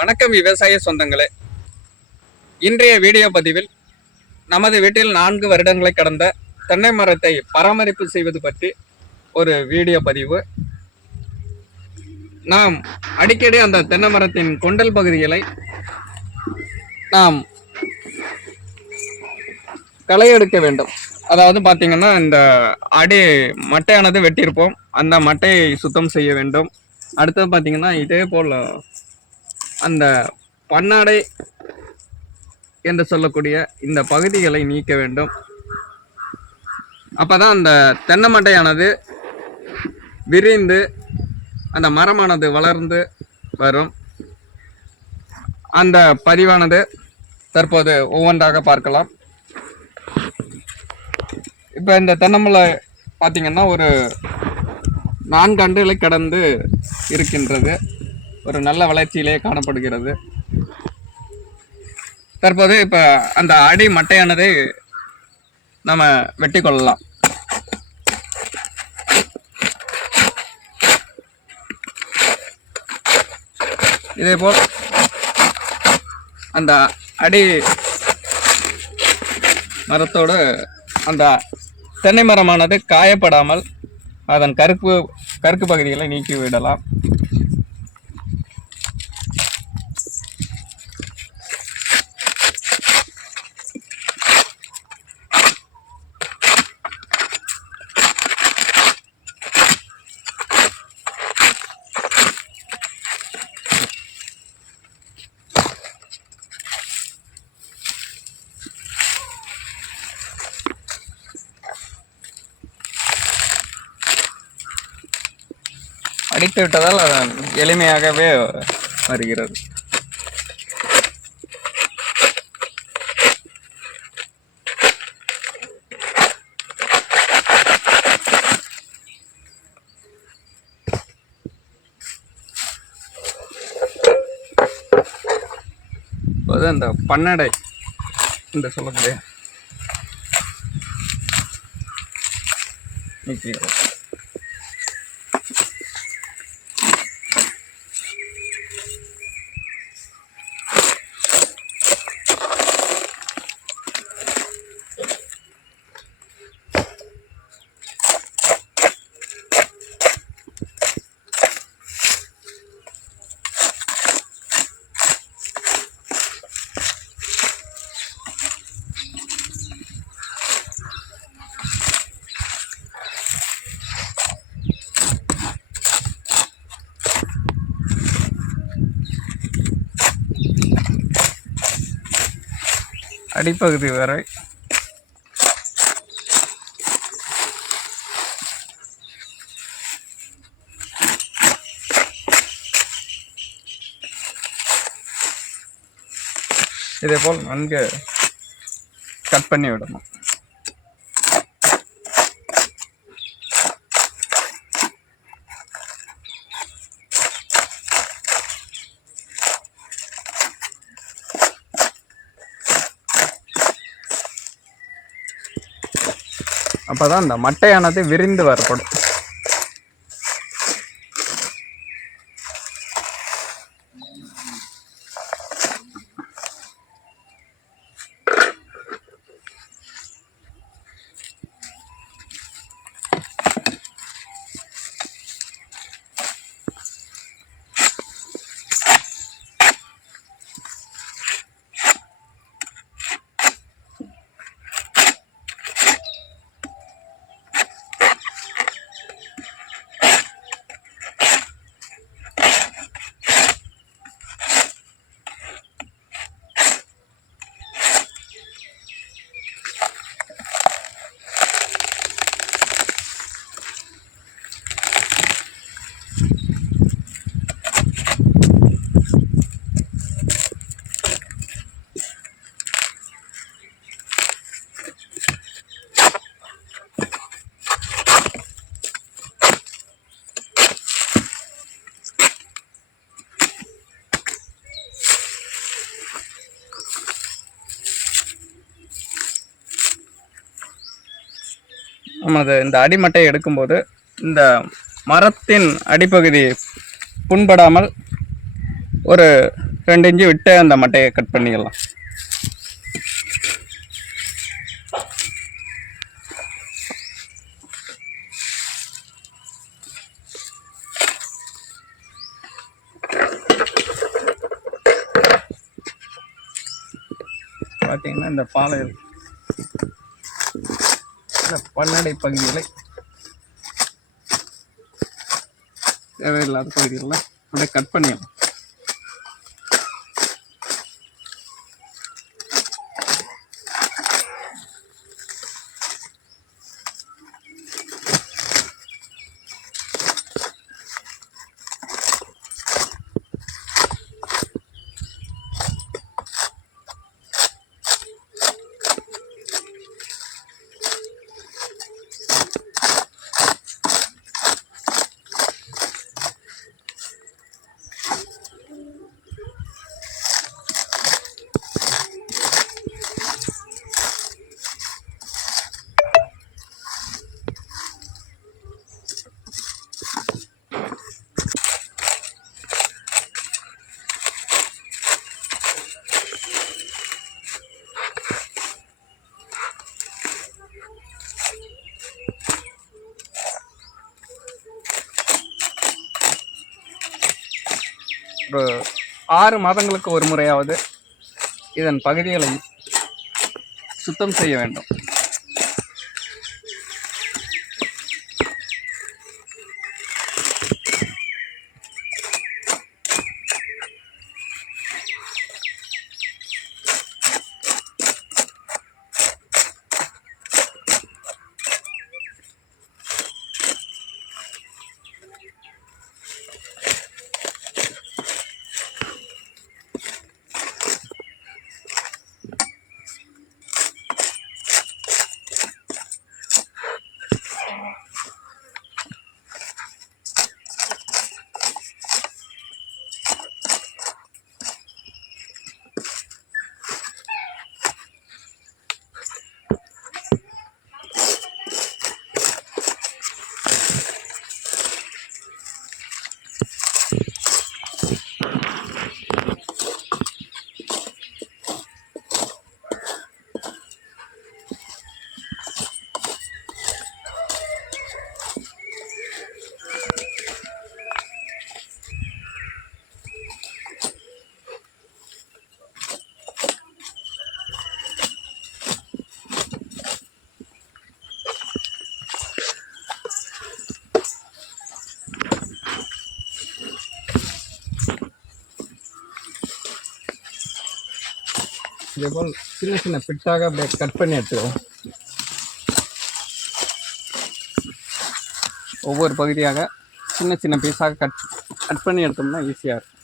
வணக்கம் விவசாய சொந்தங்களே. இன்றைய வீடியோ பதிவில் நமது வீட்டில் 4 வருடங்களை கடந்த தென்னை மரத்தை பராமரிப்பு செய்வது பற்றி ஒரு வீடியோ பதிவு. நாம் அடிக்கடி அந்த தென்னை மரத்தின் கொண்டல் பகுதிகளை நாம் களை எடுக்க வேண்டும். அதாவது பார்த்தீங்கன்னா, இந்த அடி மட்டையானது வெட்டியிருப்போம், அந்த மட்டையை சுத்தம் செய்ய வேண்டும். அடுத்தது பார்த்தீங்கன்னா, இதே போல் அந்த பன்னாடை என்று சொல்லக்கூடிய இந்த பகுதிகளை நீக்க வேண்டும். அப்பதான் அந்த தென்னை மட்டையானது விரிந்து அந்த மரமானது வளர்ந்து வரும். அந்த பதிவானது தற்போது ஒவ்வொன்றாக பார்க்கலாம். இப்போ இந்த தென்னமலை பார்த்தீங்கன்னா ஒரு 4 ஆண்டுகளை கடந்து இருக்கின்றது. ஒரு நல்ல வளர்ச்சியிலே காணப்படுகிறது. தற்போது இப்போ அந்த அடி மட்டையானதை நம்ம வெட்டி கொள்ளலாம். இதேபோல் அந்த அடி மரத்தோடு அந்த தென்னை மரமானது காயப்படாமல் அதன் கருக்கு பகுதிகளை நீக்கி விடலாம். அடித்து விட்டதால் அது எளிமையாகவே வருகிறது. அந்த பன்னடை என்று சொல்லக்கூடிய அடிப்பகுதி வரை இதேபோல் நன்கு கட் பண்ணி விடணும். அப்பதான் அந்த மட்டையானது விரிந்து வரப்படும். நம்ம இந்த அடிமட்டையை எடுக்கும்போது இந்த மரத்தின் அடிப்பகுதி புண்படாமல் ஒரு 2 இன்ச்சு விட்டு அந்த மட்டையை கட் பண்ணிக்கலாம். பார்த்தீங்கன்னா இந்த பாலை பன்னடை பகுதிகளை தேவையில்லாத பகுதிகளில் அப்படியே கட் பண்ணிடலாம். ஒரு 6 மாதங்களுக்கு ஒரு முறையாவது இதன் பகுதிகளை சுத்தம் செய்ய வேண்டும். இதேபோல் சின்ன சின்ன பிட்டாக அப்படியே கட் பண்ணி எடுத்துக்கிறோம். ஒவ்வொரு பகுதியாக சின்ன சின்ன பீஸாக கட் பண்ணி எடுத்தோம்னா ஈஸியாக இருக்கும்.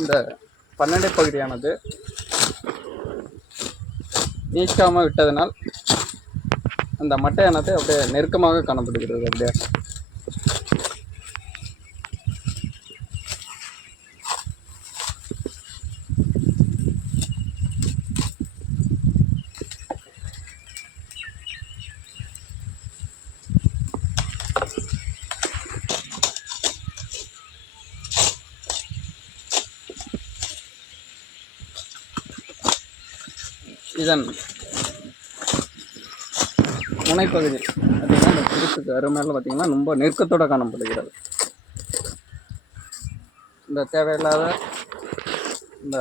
இந்த பன்னடை பகுதியானது நீக்காமல் விட்டதனால் அந்த மட்டையானது அப்படியே நெருக்கமாக காணப்படுகிறது. அப்படியே இதன் முனைப்பகுதி பார்த்தீங்கன்னா இந்த குருத்துக்கு அருமையில் பார்த்தீங்கன்னா ரொம்ப நெருக்கத்தோட காணப்படுகிறது. இந்த தேவையில்லாத இந்த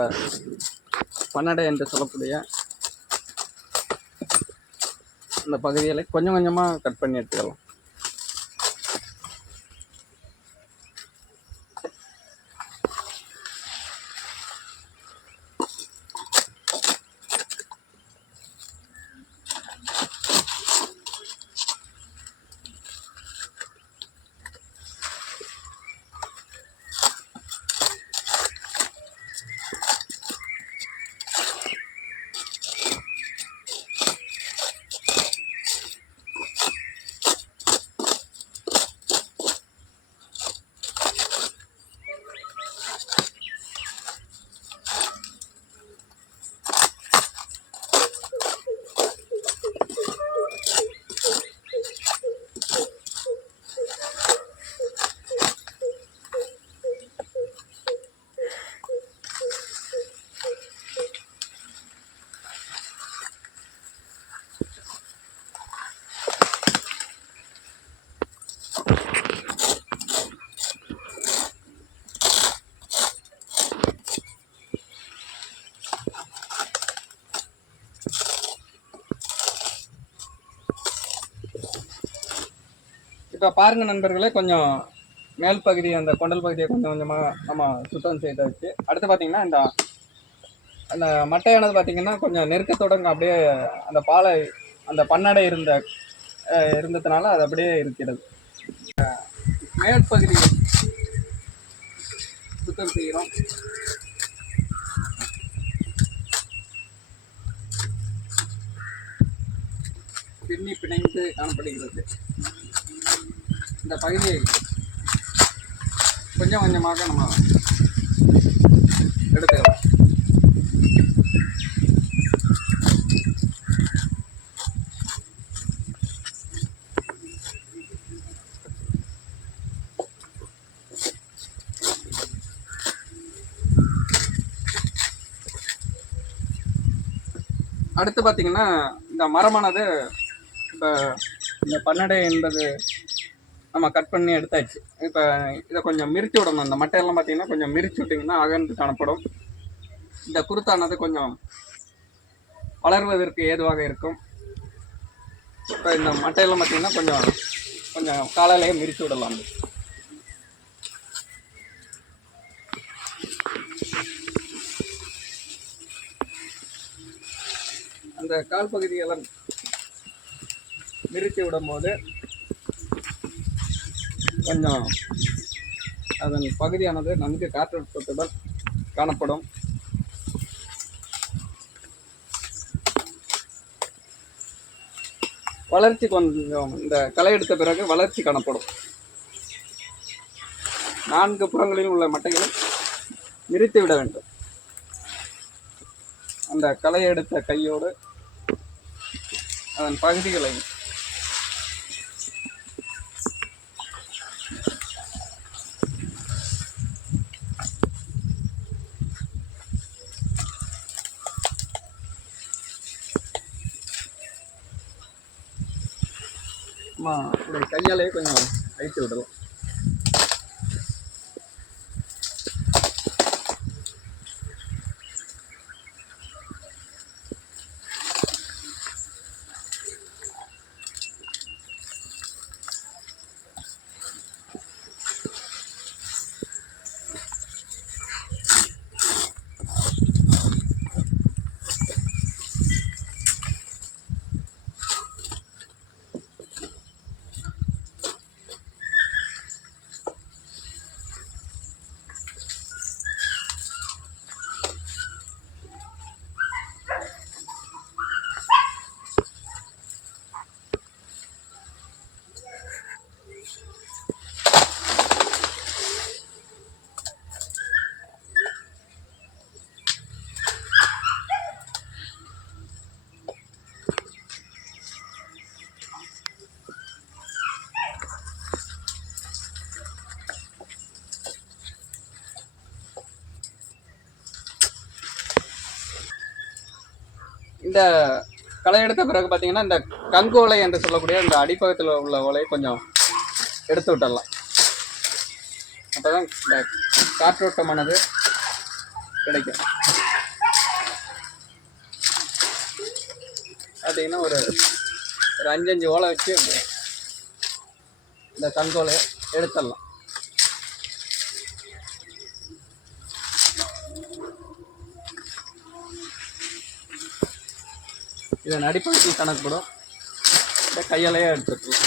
பன்னடை என்று சொல்லக்கூடிய இந்த பகுதிகளை கொஞ்சம் கொஞ்சமாக கட் பண்ணி எடுத்துக்கலாம். இப்போ பாருங்க நண்பர்களே, கொஞ்சம் மேல் பகுதி அந்த கொண்டல் பகுதியை கொஞ்சம் கொஞ்சமாக நம்ம சுத்தம் செய்தாச்சு. அடுத்து பார்த்தீங்கன்னா இந்த அந்த மட்டையானது பார்த்தீங்கன்னா கொஞ்சம் நெருக்கத்தோட அப்படியே அந்த பாலை அந்த பன்னடை இருந்ததுனால அது அப்படியே இருக்கிறது. மேற்பகுதியை சுத்தம் செய்கிறோம். பின்னி பிணைந்து காணப்படுகிறது. இந்த பகுதியை கொஞ்சம் கொஞ்சமாக நம்ம எடுத்துக்கலாம். அடுத்து பார்த்தீங்கன்னா இந்த மரமானது இப்போ இந்த பன்னடை என்பது நம்ம கட் பண்ணி எடுத்தாச்சு. இப்போ இதை கொஞ்சம் மிரிச்சு விடணும். இந்த மட்டையெல்லாம் பார்த்தீங்கன்னா கொஞ்சம் மிரிச்சு விட்டிங்கன்னா அகன்று காணப்படும். இந்த குருத்தானது கொஞ்சம் வளர்வதற்கு ஏதுவாக இருக்கும். இப்போ இந்த மட்டையெல்லாம் பார்த்தீங்கன்னா கொஞ்சம் கொஞ்சம் காலையிலேயே மிரிச்சு விடலாம். அந்த கால் பகுதியெல்லாம் மிரித்து விடும் போது கொஞ்சம் அதன் பகுதியானது நன்கு காற்றோட்டத்துடன் காணப்படும். வளர்ச்சி கொஞ்சம் இந்த களை எடுத்த பிறகு வளர்ச்சி காணப்படும். 4 புறங்களில் உள்ள மட்டைகளை மிரித்து விட வேண்டும். அந்த களை எடுத்த கையோடு அதன் பகுதிகளை கையாலே கொஞ்சம் அழித்து விடலாம். இந்த களை எடுத்த பிறகு பார்த்தீங்கன்னா இந்த கங்கு ஓலை என்று சொல்லக்கூடிய இந்த அடிப்பகத்தில் உள்ள ஓலையை கொஞ்சம் எடுத்து விட்டுடலாம். அப்போதான் இந்த காற்றோட்டமானது கிடைக்கும். பார்த்தீங்கன்னா ஒரு 5 ஓலை வச்சு இந்த கங்கு ஓலையை எடுத்துடலாம். இதன் அடிப்படையில் கணக்கப்படும். இந்த கையாலேயே எடுத்துக்கலாம்.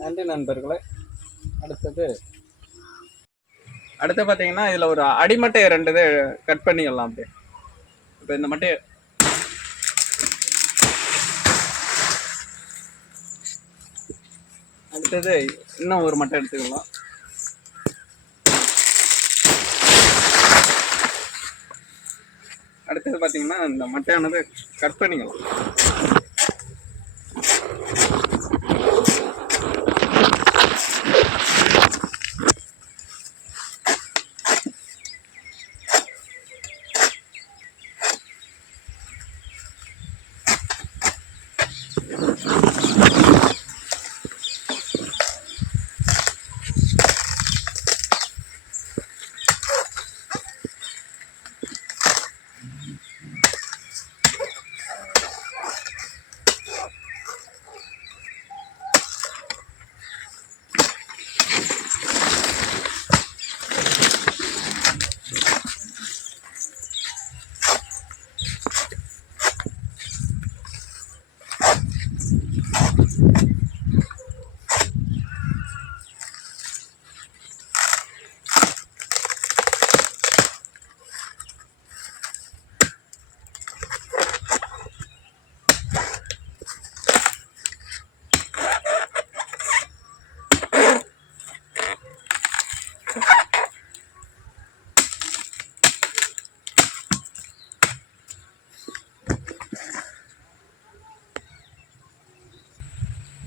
நன்றி நண்பர்களே. அடுத்து பார்த்தீங்கன்னா இதில் ஒரு அடிமட்டையை 2 இது கட் பண்ணிக்கலாம். அப்படியே இப்போ இந்த மட்டையை அடுத்தது இன்னும் ஒரு மட்டை எடுத்துக்கலாம். அடுத்தது பார்த்தீங்கன்னா இந்த மட்டையானது கட் பண்ணிக்கலாம்.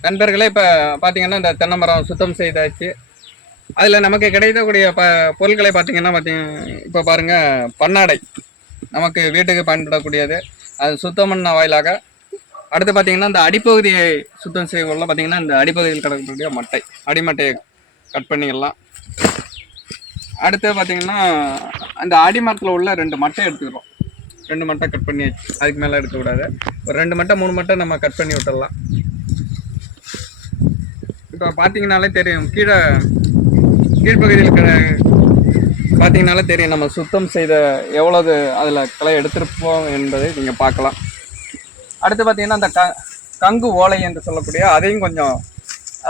நண்பர்களே, இப்போ பார்த்தீங்கன்னா இந்த தென்னை மரம் சுத்தம் செய்தாச்சு. அதில் நமக்கு கிடைக்கக்கூடிய பொருட்களை பார்த்தீங்கன்னா இப்போ பாருங்கள், பன்னாடை நமக்கு வீட்டுக்கு பயன்படக்கூடியது, அது சுத்தம் பண்ண வாயிலாக. அடுத்து பார்த்தீங்கன்னா இந்த அடிப்பகுதியை சுத்தம் செய்யக்குள்ள பார்த்தீங்கன்னா இந்த அடிப்பகுதியில் கிடக்கக்கூடிய மட்டை, அடிமட்டையை கட் பண்ணிக்கலாம். அடுத்து பார்த்தீங்கன்னா அந்த அடிமரத்தில் உள்ள 2 மட்டை எடுத்துக்கிறோம். 2 மட்டை கட் பண்ணியாச்சு, அதுக்கு மேலே எடுக்கக்கூடாது. ஒரு 2 மட்டை 3 மட்டை நம்ம கட் பண்ணி விட்டுடலாம். இப்போ பார்த்தீங்கன்னாலே தெரியும், கீழ்ப்பகுதியில் பார்த்தீங்கன்னாலே தெரியும் நம்ம சுத்தம் செய்த எவ்வளவு அதில் களை எடுத்திருப்போம் என்பதை நீங்கள் பார்க்கலாம். அடுத்து பார்த்தீங்கன்னா அந்த கங்கு ஓலை என்று சொல்லக்கூடிய அதையும் கொஞ்சம்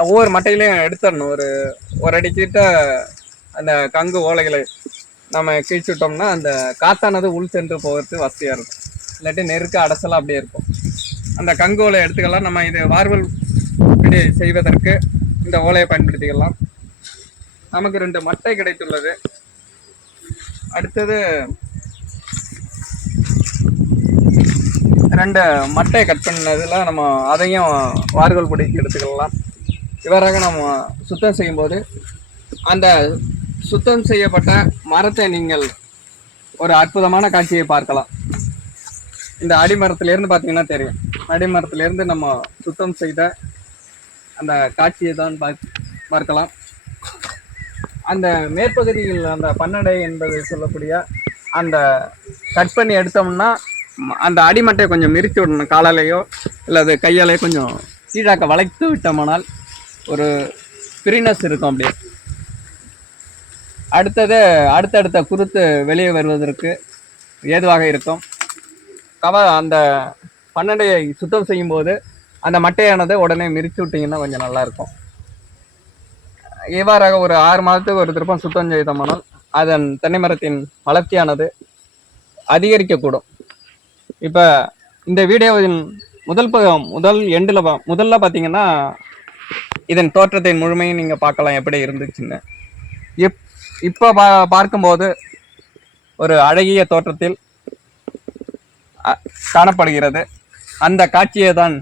ஒவ்வொரு மட்டையிலையும் எடுத்துடணும். ஒரு அடிக்கிட்ட அந்த கங்கு ஓலைகளை நம்ம கிழிச்சுட்டோம்னா அந்த காத்தானது உள் சென்று போகிறது வசதியாக இருக்கும். இல்லாட்டி நெருக்க அடைசலாக அப்படியே இருக்கும். அந்த கங்கு ஓலை எடுத்துக்கலாம். நம்ம இது வார்வல் பிடி செய்வதற்கு இந்த ஓலையை பயன்படுத்திக்கலாம். நமக்கு 2 மட்டை கிடைத்துள்ளது. அடுத்தது 2 மட்டை கட் பண்ணதில் நம்ம அதையும் வார்வல் பிடிக்கு எடுத்துக்கலாம். இவ்வாறாக நம்ம சுத்தம் செய்யும்போது அந்த சுத்தம் செய்யப்பட்ட மரத்தை நீங்கள் ஒரு அற்புதமான காட்சியை பார்க்கலாம். இந்த அடிமரத்திலேருந்து பார்த்தீங்கன்னா தெரியும், அடிமரத்திலேருந்து நம்ம சுத்தம் செய்த அந்த காட்சியை தான் பார்க்கலாம். அந்த மேற்பகுதியில் அந்த பன்னடை என்பது சொல்லக்கூடிய அந்த கட் பண்ணி எடுத்தோம்னா அந்த அடிமட்டையை கொஞ்சம் மிரித்து விடணும், காலாலேயோ இல்லை கையாலேயோ கொஞ்சம் கீழாக்க வளைத்து விட்டோம்னால் ஒரு ஃப்ரீனஸ் இருக்கும். அப்படியே அடுத்தடுத்த குருத்து வெளியே வருவதற்கு ஏதுவாக இருக்கும். அந்த பன்னடையை சுத்தம் செய்யும் போது அந்த மட்டையானது உடனே மிரித்து விட்டீங்கன்னா கொஞ்சம் நல்லா இருக்கும். இவ்வாறாக ஒரு 6 மாதத்துக்கு ஒரு திருப்பம் சுத்தம் செய்தோம்னால் அதன் தென்னை மரத்தின் வளர்ச்சியானது அதிகரிக்கக்கூடும். இப்போ இந்த வீடியோவின் முதல்ல பார்த்தீங்கன்னா இதன் தோற்றத்தின் முழுமையும் நீங்கள் பார்க்கலாம் எப்படி இருந்துச்சுன்னு. இப்போ பார்க்கும்போது ஒரு அழகிய தோற்றத்தில் காணப்படுகிறது. அந்த காட்சியை தான்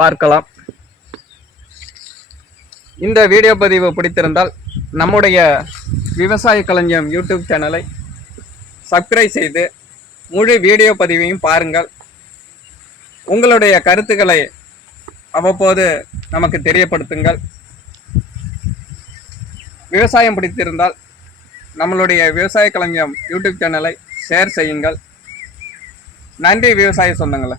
பார்க்கலாம். இந்த வீடியோ பதிவு பிடித்திருந்தால் நம்முடைய விவசாய களஞ்சியம் யூடியூப் சேனலை சப்ஸ்கிரைப் செய்து முழு வீடியோ பதிவையும் பாருங்கள். உங்களுடைய கருத்துக்களை அவ்வப்போது நமக்கு தெரியப்படுத்துங்கள். விவசாயம் பிடித்திருந்தால் நம்மளுடைய விவசாய களஞ்சியம் யூடியூப் சேனலை ஷேர் செய்யுங்கள். நன்றி விவசாய சொந்தங்களே.